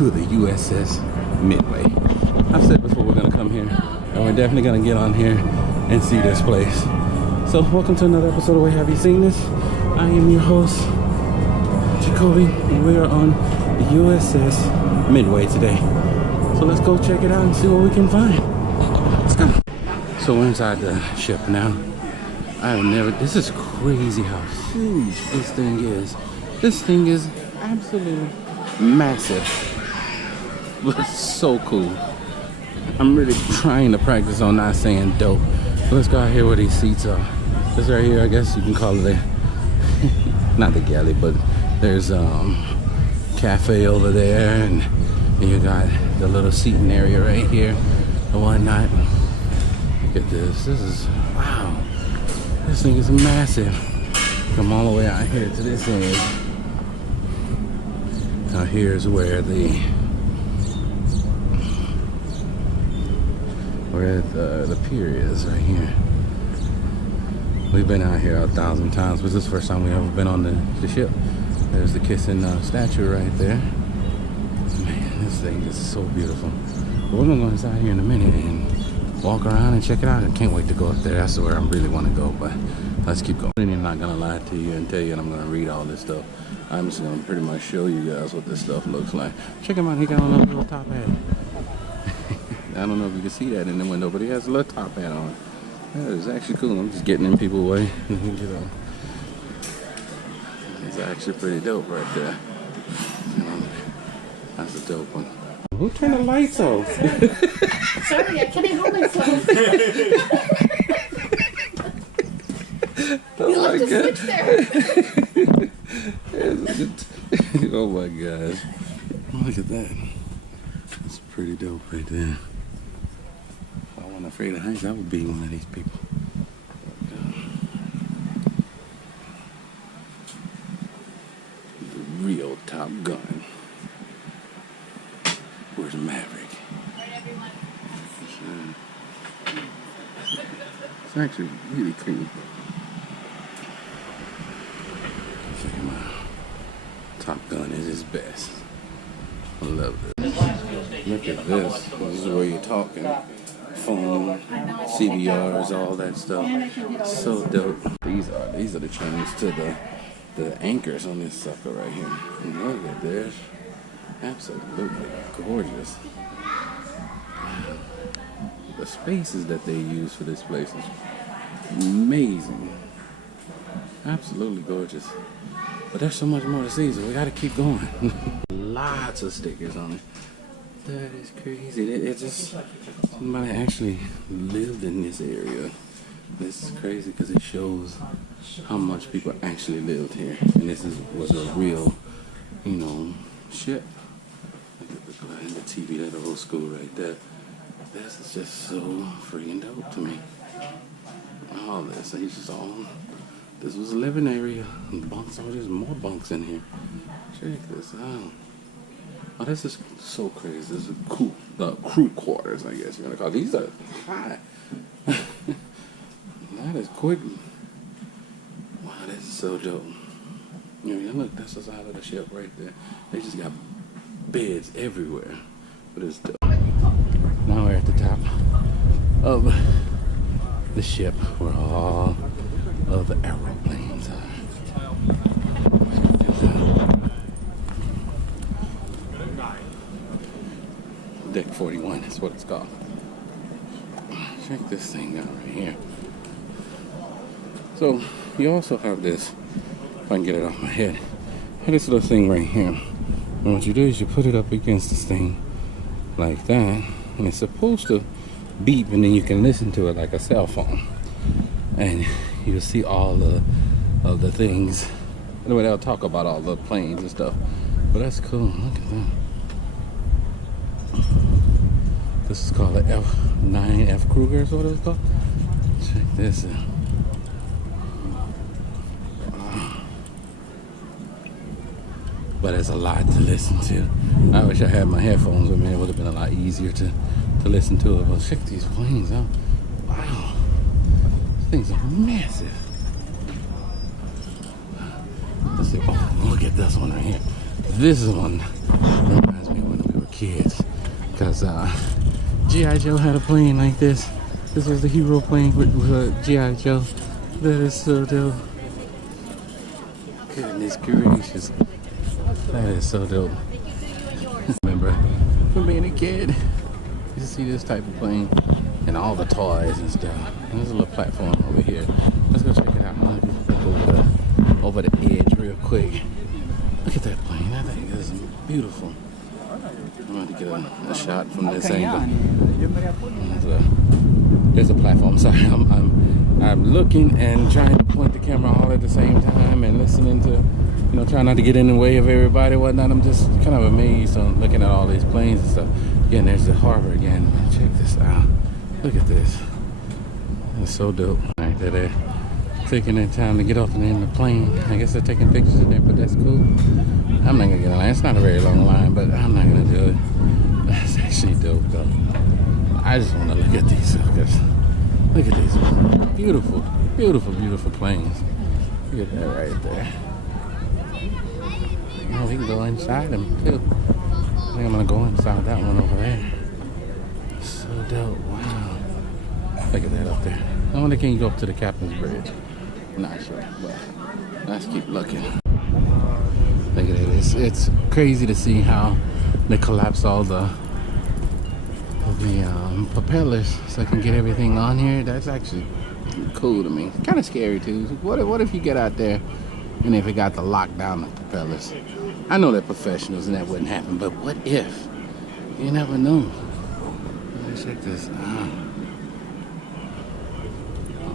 to the USS Midway. I've said before we're gonna come here, and we're definitely gonna get on here and see this place. So welcome to another episode of Wait, Have You Seen This? I am your host, Jacoby, and we are on the USS Midway today. So let's go check it out and see what we can find. Let's go. So we're inside the ship now. This is crazy how huge this thing is. This thing is absolutely massive. But so cool. I'm really trying to practice on not saying dope. So let's go out here where these seats are. This right here, I guess you can call it not the galley, but there's cafe over there, and you got the little seating area right here and whatnot. Look at this. This is, wow. This thing is massive. Come all the way out here to this end. Now here's where the pier is right here. We've been out here 1,000 times, but this is the first time we've ever been on the ship. There's the kissing statue right there. Man, this thing is so beautiful. But we're gonna go inside here in a minute and walk around and check it out. I can't wait to go up there. That's where I really want to go, but let's keep going. I'm not gonna lie to you and tell you that I'm gonna read all this stuff. I'm just gonna pretty much show you guys what this stuff looks like. Check him out, he got on a little top hat. I don't know if you can see that in the window, but he has a little top hat on. That is actually cool. I'm just getting in people's way. It's actually pretty dope right there. That's a dope one. Who turned the lights off? Sorry, I can't help myself. You left the switch there. Oh my gosh. Look at that. That's pretty dope right there. If I wasn't afraid of heights, I would be one of these people. The real Top Gun. Where's Maverick? It's actually really cool. Check him out. Top Gun is his best. I love this. Look at this. This is where you're talking. Phone, CBRs, all that stuff. So dope. These are the chains to the anchors on this sucker right here. And look at this. Absolutely gorgeous. The spaces that they use for this place is amazing. Absolutely gorgeous. But there's so much more to see, so we gotta keep going. Lots of stickers on it. That is crazy. It's just somebody actually lived in this area. This is crazy because it shows how much people actually lived here. And this was a real, ship. Look at the TV, that old school right there. This is just so freaking dope to me. All this, this was a living area. Bunks, there's more bunks in here. Check this out. Oh, this is so crazy. This is crew quarters, I guess you're gonna call it. These are high. That is quick. Wow, this is so dope. Look, that's the side of the ship right there. They just got beds everywhere. But it's dope. Now we're at the top of the ship where all of the aeroplanes are. Deck 41 is what it's called. Check this thing out right here. So you also have this, if I can get it off my head, have this little thing right here. And what you do is you put it up against this thing like that, and it's supposed to beep, and then you can listen to it like a cell phone. And you'll see all of the things. Anyway, they'll talk about all the planes and stuff. But that's cool. Look at that. This is called the F9F Kruger, is what it's called. Check this out. But it's a lot to listen to. I wish I had my headphones with me. It would have been a lot easier to listen to it. But check these planes out. Wow. These things are massive. Let's see. Oh, look at this one right here. This is one that reminds me of when we kids. Because G.I. Joe had a plane like this. This was the hero plane with G.I. Joe. That is so dope. Goodness gracious. That is so dope. Remember from being a kid, you see this type of plane and all the toys and stuff. And there's a little platform over here. Let's go check it out. Over the edge real quick. Look at that plane. That thing is beautiful. I'm going to get a shot from this angle. There's a platform. Sorry, I'm looking and trying to point the camera all at the same time and listening to, you know, trying not to get in the way of everybody and whatnot. I'm just kind of amazed on looking at all these planes and stuff. Again, there's the harbor again. Check this out. Look at this. It's so dope. Right there, they're taking their time to get off and in the plane. I guess they're taking pictures in there, but that's cool. I'm not gonna get a line. It's not a very long line, but I'm not gonna do it. That's actually dope though. I just want to look at these suckers. Look at these beautiful, beautiful, beautiful planes. Look at that right there. Oh, we can go inside them too. I think I'm gonna go inside that one over there. So dope. Wow. Look at that up there. I wonder, can you go up to the captain's bridge? I'm not sure, but let's keep looking. Look at it. It's crazy to see how they collapse all the propellers so I can get everything on here. That's actually cool to me. Kind of scary too. What if you get out there and if it got to lock down the propellers? I know they're professionals and that wouldn't happen, but what if? You never know. Let's check this out.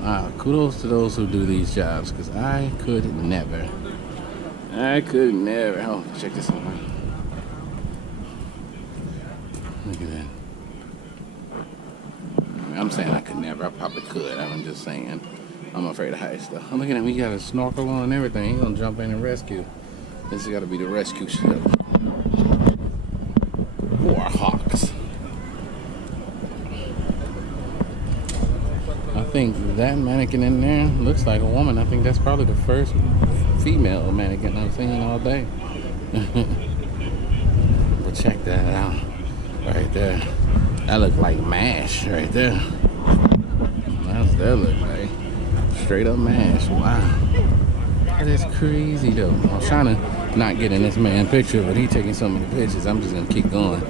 Wow, kudos to those who do these jobs, because I could never. Oh, check this out. Look at that. I'm saying I could never. I probably could. I'm just saying. I'm afraid of heights stuff. I'm looking at him. He got a snorkel on and everything. He's gonna jump in and rescue. This has got to be the rescue ship. War Hawks. I think that mannequin in there looks like a woman. I think that's probably the first female mannequin I've seen all day. But check that out. Right there. That look like MASH right there. That's what that look like. Straight up MASH. Wow. That is crazy though. I was trying to not get in this man's picture, but he taking so many pictures. I'm just gonna keep going.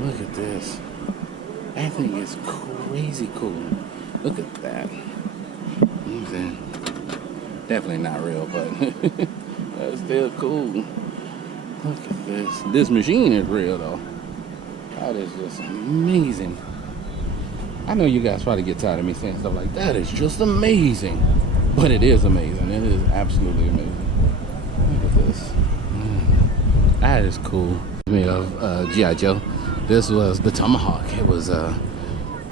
Look at this. That thing is crazy cool. Look at that. Okay. Definitely not real, but that's still cool. Look at this. This machine is real though. That is just amazing. I know you guys probably get tired of me saying stuff like that. It's just amazing. But it is amazing. It is absolutely amazing. Look at this. That is cool. Made of G.I. Joe. This was the Tomahawk. It was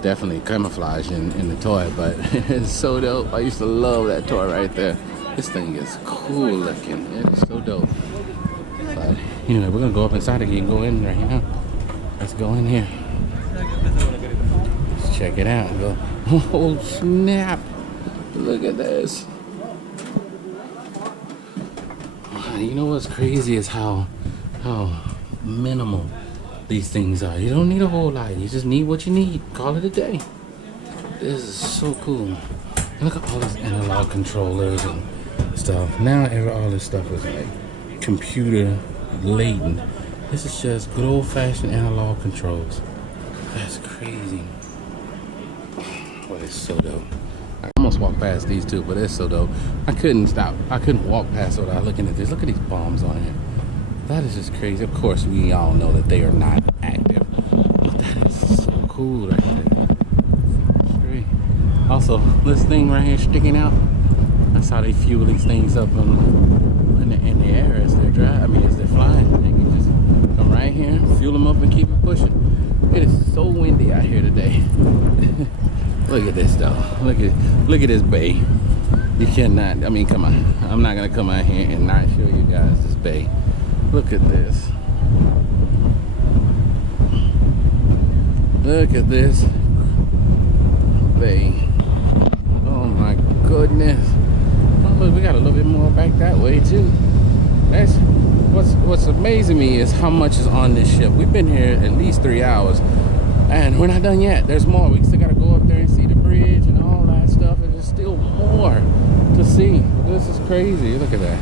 definitely camouflage in the toy, but it's so dope. I used to love that toy right there. This thing is cool looking. It is so dope. But anyway, we're gonna go up inside again and go in right now. Let's go in here. Let's check it out and go. Oh snap! Look at this. You know what's crazy is how minimal these things are. You don't need a whole lot. You just need what you need. Call it a day. This is so cool. And look at all these analog controllers and stuff. Now all this stuff is like computer laden. This is just good old-fashioned analog controls. That's crazy. Well, it's so dope. I almost walked past these two, but it's so dope. I couldn't stop. I couldn't walk past without looking at this. Look at these bombs on here. That is just crazy. Of course, we all know that they are not active. But that is so cool right there. Straight. Also, this thing right here sticking out. That's how they fuel these things up in the air as they're driving. I mean, as they're flying. They can just come right here, fuel them up, and keep it pushing. It is so windy out here today. Look at this though. Look at this bay. You cannot. I mean, come on. I'm not gonna come out here and not show you guys this bay. Look at this. Look at this bay. Oh my goodness. Oh, look, we got a little bit more back that way too. That's what's amazing me is how much is on this ship. We've been here at least 3 hours, and we're not done yet. There's more. We still got to go up there and see the bridge and all that stuff, and there's still more to see. This is crazy. Look at that.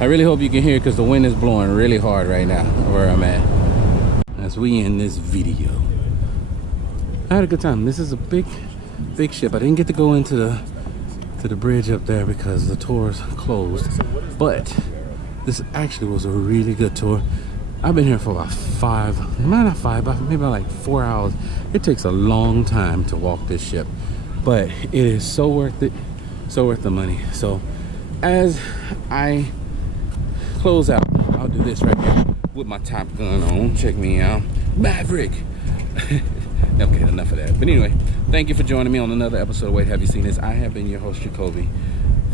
I really hope you can hear, because the wind is blowing really hard right now where I'm at as we end this video. I had a good time. This is a big ship. I didn't get to go into the bridge up there because the tour's closed, but this actually was a really good tour. I've been here for about maybe like 4 hours. It takes a long time to walk this ship, but it is so worth it, so worth the money. So as I close out, I'll do this right here with my Top Gun on. Check me out, Maverick. Okay, enough of that. But anyway, thank you for joining me on another episode of Wait, Have You Seen This? I have been your host, Jacoby.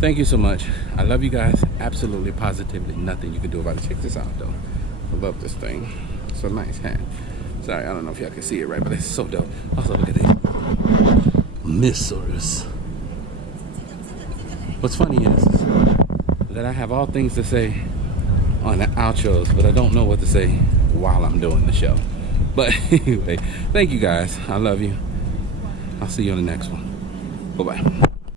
Thank you so much. I love you guys. Absolutely, positively nothing you can do about it. Check this out, though. I love this thing. It's a nice hat. Sorry, I don't know if y'all can see it right, but it's so dope. Also, look at these missiles. What's funny is that I have all things to say on the outros, but I don't know what to say while I'm doing the show. But anyway, thank you guys. I love you. I'll see you on the next one. Bye-bye.